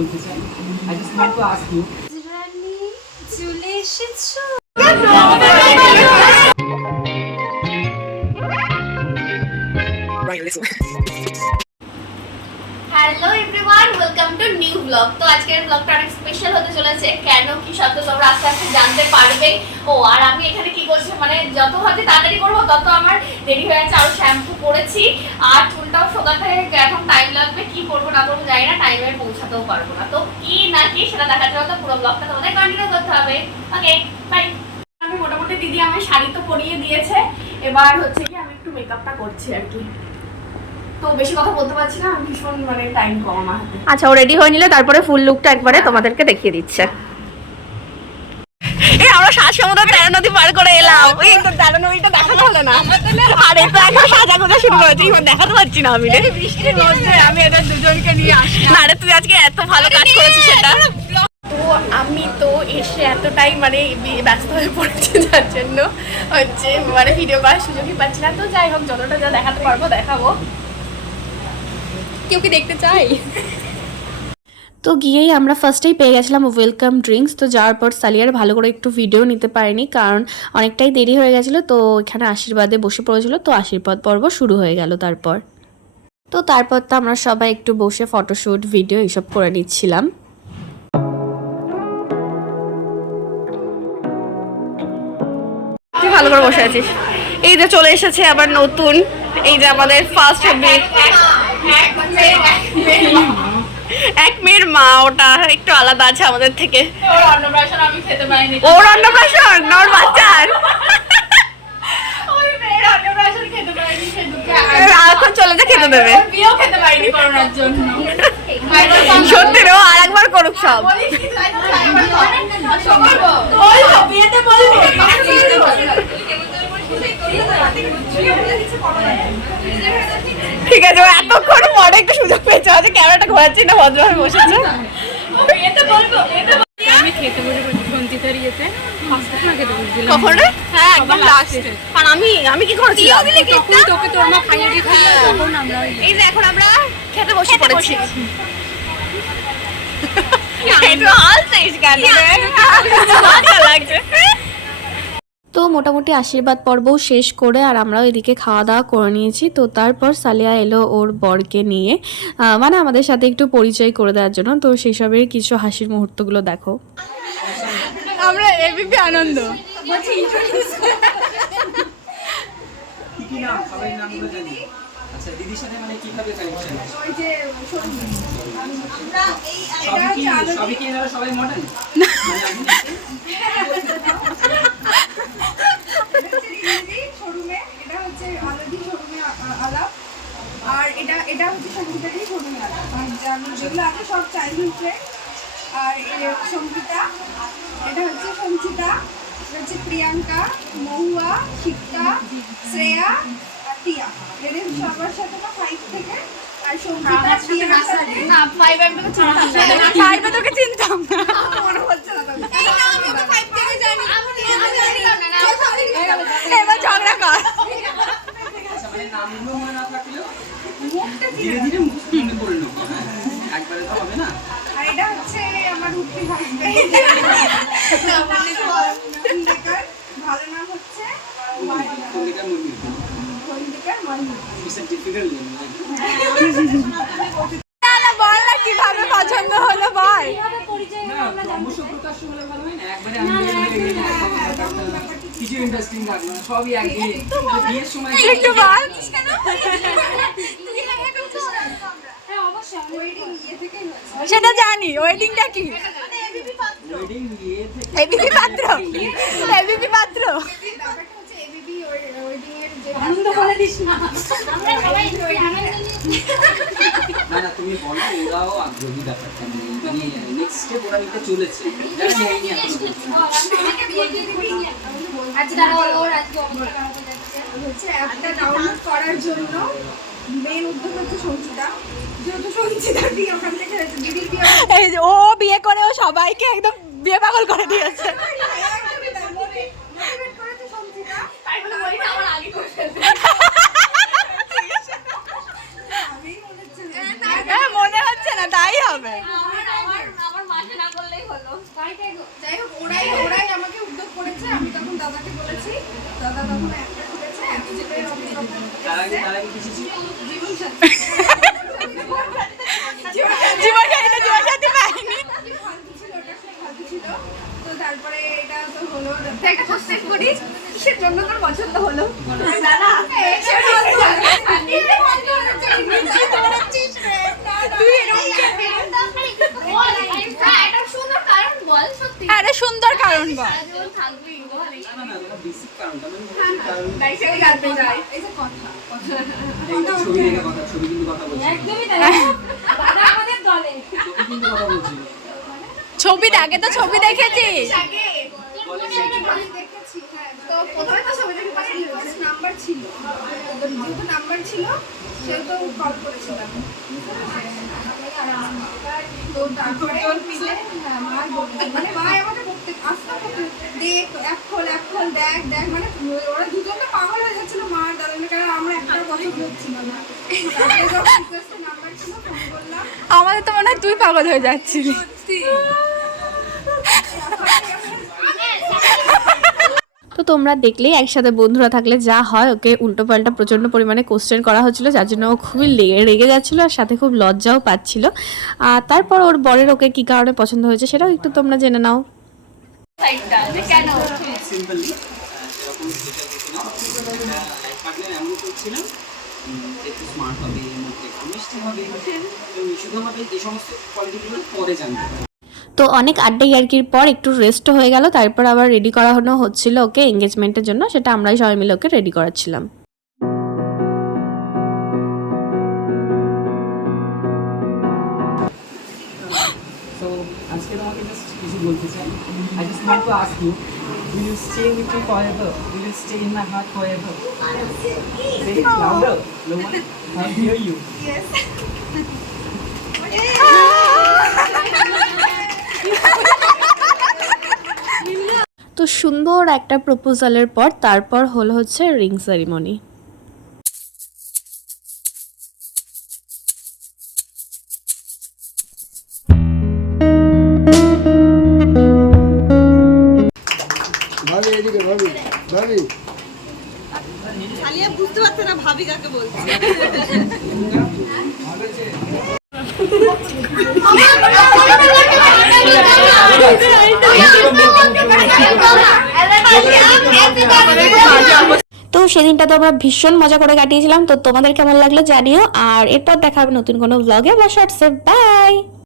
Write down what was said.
বলতে চাই। I just want to ask you. রানী চলে এসেছো। Hello everyone, welcome to new blog. তো আজকের ব্লগটা অনেক স্পেশাল হতে চলেছে। কেন কি সব তো তোমরা আস্তে আস্তে জানতে পারবে। ও আর আমি এখানে কি করছি, মানে যত ভাবছি তাড়াতাড়ি করবো তত আমার দেরি হয়ে যাচ্ছে। আরো শ্যাম্পু করেছি আর চুলটাও শোকাতে এখন টাইম লাগবে। কি করবো না করবো জানি না, টাইমে পৌঁছাতেও পারবো না। তো কি না কি সেটা দেখার জন্য পুরো ব্লগটা তোমাদের কন্টিনিউ করতে হবে। Okay bye. আমি মোটামুটি দিদি আমার শাড়ি তো পরিয়ে দিয়েছে, এবার হচ্ছে কি আমি একটু মেকআপটা করছি আর কি। তো বেশি কথা বলতে পারছি না, আমি ভীষণ মানে টাইম কম আমার হাতে। আচ্ছা, ও রেডি হয়ে নিলে তারপরে ফুল লুকটা একবারে তোমাদেরকে দেখিয়ে দিচ্ছে। এই আমরা সাত সমুদ্র 13 নদী পার করে এলাম। এই তো 13 নদীটা দেখানো হলো না। আর এই তো এখন সাজাগোজা শুরু করেছি, এখন দেখাতে পারছি না আমি রে। বৃষ্টির মধ্যে আমি এদের দুজনকে নিয়ে আসি না রে, তুই আজকে এত ভালো কাজ করেছিস সেটা। তো আমি তো এসে এতটাই মানে ব্যস্ত হয়ে পড়েছি, যার জন্য হচ্ছে মানে ভিডিও করার সুযোগই পাচ্ছি না। তো যাই হোক, যতটা যা দেখাতে পারবো দেখাবো। কেউ কি দেখতে চাই? তো গিয়েই আমরা ফার্স্টেই পেয়ে গেছিলাম ওয়েলকাম ড্রিঙ্কস। তো যাওয়ার পর সালিয়ার ভালো করে একটু ভিডিও নিতে পারিনি, কারণ অনেকটাই দেরি হয়ে গেছিলো। তো এখানে আশীর্বাদে বসে পড়েছিল, তো আশীর্বাদ পর্ব শুরু হয়ে গেল তারপর। তো তারপর তো আমরা সবাই একটু বসে ফটোশ্যুট ভিডিও এইসব করে নিচ্ছিলাম। তুই ভালো করে বসে আছিস। এই যে চলে এসেছে আবার নতুন, এই যে আমাদের ফার্স্ট এক মেয়ের মা, ওটা একটু আলাদা আছে আমাদের থেকে। ওর অন্নপ্রাশন আমি খেতে পাইনি। ওর অন্নপ্রাশন না ওর বাচ্চার। ওই মেয়ের অন্নপ্রাশন খেতে পাইনি, সে দুঃখে এখন চলে যা, খেতে দেবে। ওর বিয়েও খেতে পাইনি করোনার জন্য। সত্যি রে, ও আরেকবার করুক সব। বলিস কি তাই তো একবার বলবো। বলবো বিয়েতে বলবো। ঠিক আছে, ও এতক্ষণ পরে একটু সুযোগ পেয়েছে, হয়তো ক্যামেরাটা ঘোরাচ্ছি না, ভদ্রভাবে বসেছে। বিয়েতে বলবো। আমি খেতে বসে সঞ্চিতার ইয়েতে পাঁচটা সময় খেতে বসেছিলাম। কখন রে? হ্যাঁ, একদম লাস্টে। কারণ আমি কি করেছিলাম? তখন তোকে তোর মা খাইয়ে দিয়েছিল, তখন আমরা এই যে এখন আমরা খেতে বসে পড়েছি। একটু হাসছিস কেন রে? মজা লাগছে। তো মোটামুটি আশীর্বাদ পর্বও শেষ করে আর আমরাও এদিকে খাওয়া দাওয়া করে নিয়েছি। তো তারপর সালিয়া এলো ওর বরকে নিয়ে, মানে আমাদের সাথে একটু পরিচয় করে দেওয়ার জন্য। তো সেই সবের কিছু হাসির মুহূর্তগুলো দেখো। আমরা এবিপি আনন্দ। কি নাম, সবাই নামগুলো জানি। আচ্ছা, দিদির সাথে মানে কিভাবে কানেকশন? ওই যে আমরা এই সবই কি এনারা সবাই মডেল? শোরুমে, এটা হচ্ছে আলাদি শোরুমে আলাপ, আর এটা হচ্ছে সঙ্গীতারই শোরুমে আলাপ। আর যেগুলো আছে সব চাইল্ডহুড ফ্রেন্ড। আর সঙ্গীতা, এটা হচ্ছে সঞ্চিতা, এটা হচ্ছে প্রিয়াঙ্কা, মহুয়া, শিক্ষা, শ্রেয়া আর টিয়া। এদের সবার সাথে না 5 থেকে। আর সঙ্গীতা টিয়ার সাথে না 5 আমি তোকে চিনতাম না। 5 এ তোকে চিনতাম না। মনে হচ্ছে না তবে। আমি তো 5 থেকে জানি। আমি জানি না। এবার ঝগড়া কর। আচ্ছা, মানে নামগুলো মনে না থাকলেও ধীরে ধীরে মনে পড়লো। একবারে তো হবে না। আর এটা হচ্ছে আমার উঠতি হাসবেন্ড। ভালো নাম হচ্ছে কবিতা মুরগি। খন্ডিকার মহিলা। It's a difficult name. বল না কিভাবে পছন্দ হলো বল। না, ক্রমশ প্রকাশ হলে ভালো হয় না। একবারে আমি কিছু ইন্টারেস্টিং থাকলো না, সবই একদিকে। বিয়ের সময় একটু বল। সেটা জানি, ওয়েডিংটা কি? ওয়েডিং বিয়ে থেকে এবিপি পাত্র। এবিপি পাত্র। ব্যাপারটা হচ্ছে এবিবি ওয়েডিং এর যে আনন্দ বলে দিস না। আমরা সবাই না তুমি বলো, ওরাও আগ্রহী ব্যাপারটা নিয়ে। মানে নেক্সট স্টেপ ওরা নিতে চলেছে, যারা নেয়নি এখনো। আজকে ওর আজকে অবস্থা কেমন যাচ্ছে হচ্ছে অ্যাপটা ডাউনলোড করার জন্য মেন উদ্যোগ হচ্ছে সঞ্চিতা। যেহেতু সঞ্চিতা বিয়ে ওখান থেকে হয়েছে, দিদির বিয়ে এই যে ও বিয়ে করে ও সবাইকে একদম বিয়ে পাগল করে দিয়েছে। মোটিভেট করেছে সঞ্চিতা। তাই বলে বলিস আমার আগে করে ফেলতে। আমি মনে হচ্ছে হ্যাঁ, মনে হচ্ছে না তাই হবে। আমার দাদাকে বলেছি, দাদা তখন একটা খুলেছে, একটা ছেলে তার আগে কিছু ছিল জীবন সাথী পাইনি, ফালতু ছিল, ওটা খুব ফালতু ছিল। তো তারপরে এটা তো হলো, একটা সাবস্ক্রাইব করি, কিসের জন্য তোর পছন্দ হলো দাদা? আরে সুন্দর কারণ বল। না না না বেসিক কারণটা জানতে চাই এই যে কথা এই ছবি দেখে কথা, ছবি কিন্তু কথা বলছি, একদমই তাই। দাদা আমাদের দলে ছবি কিন্তু কথা বলছি। ছবি আগে তো ছবি দেখেছিস। দেখেছি, হ্যাঁ। তো প্রথমে তো ছবি দেখে পাশে নাম্বার ছিল, যেহেতু নাম্বার ছিল সেহেতু কল করেছিলাম। তো তারপরে মা বলতে, মানে মা আমাকে বলতে আসতে বলতে, দেখ এক খোল দেখ দেখ, মানে ওরা দুজনে পাগল হয়ে যাচ্ছিল মা আর দাদা, কারণ আমরা একটা পছন্দ হচ্ছিল না। তারপরে যখন রিকোয়েস্টের নাম্বার ছিল ফোন করলাম। আমাদের তো মনে হয় তুই পাগল হয়ে যাচ্ছিলি। তো তোমরা দেখলেই একসাথে বন্ধুরা থাকলে যা হয়, ওকে উল্টোপাল্টা প্রচণ্ড পরিমাণে কোশ্চেন করা হচ্ছিল, যার জন্য ও খুবই রেগে যাচ্ছিলো আর সাথে খুব লজ্জাও পাচ্ছিল। আর তারপর ওর বরের ওকে কী কারণে পছন্দ হয়েছে সেটাও একটু তোমরা জেনে নাও। কেন? সিম্পলি এরকম যেটা দেখছিলাম, লাইফ পার্টনার এমন করছিলাম, একটু স্মার্ট হবে, মধ্যে একটু মিষ্টি হবে, মিশুদ্ধ হবে, এই সমস্ত কোয়ালিটিগুলো পরে জানতে হবে। তো অনেক আড্ডা ইয়ার্কির পর একটু রেস্টও হয়ে গেল, তারপর আবার রেডি করানো হচ্ছিল ওকে এঙ্গেজমেন্টের জন্য, সেটা আমরাই সবাই মিলে ওকে রেডি করাচ্ছিলাম। So আজকে তোমাকে জাস্ট কিছু বলতে চাই। I just want to ask you, will you stay with me forever? Will you stay in my heart forever? Say it louder. No one can hear you. তো সুন্দর একটা প্রপোজালের পর তারপর হলো হচ্ছে রিং সেরিমনি। ভাবি এদিকে ভাবি ভাবি আলিয়া বুঝতে পারছে না ভাবি কাকে বলছে। তো সেদিনটা তো আমরা ভীষণ মজা করে কাটিয়েছিলাম। তো তোমাদের কেমন লাগলো জানিও, আর এরপর দেখা হবে নতুন কোনো ব্লগে বা শর্টসে। বাই।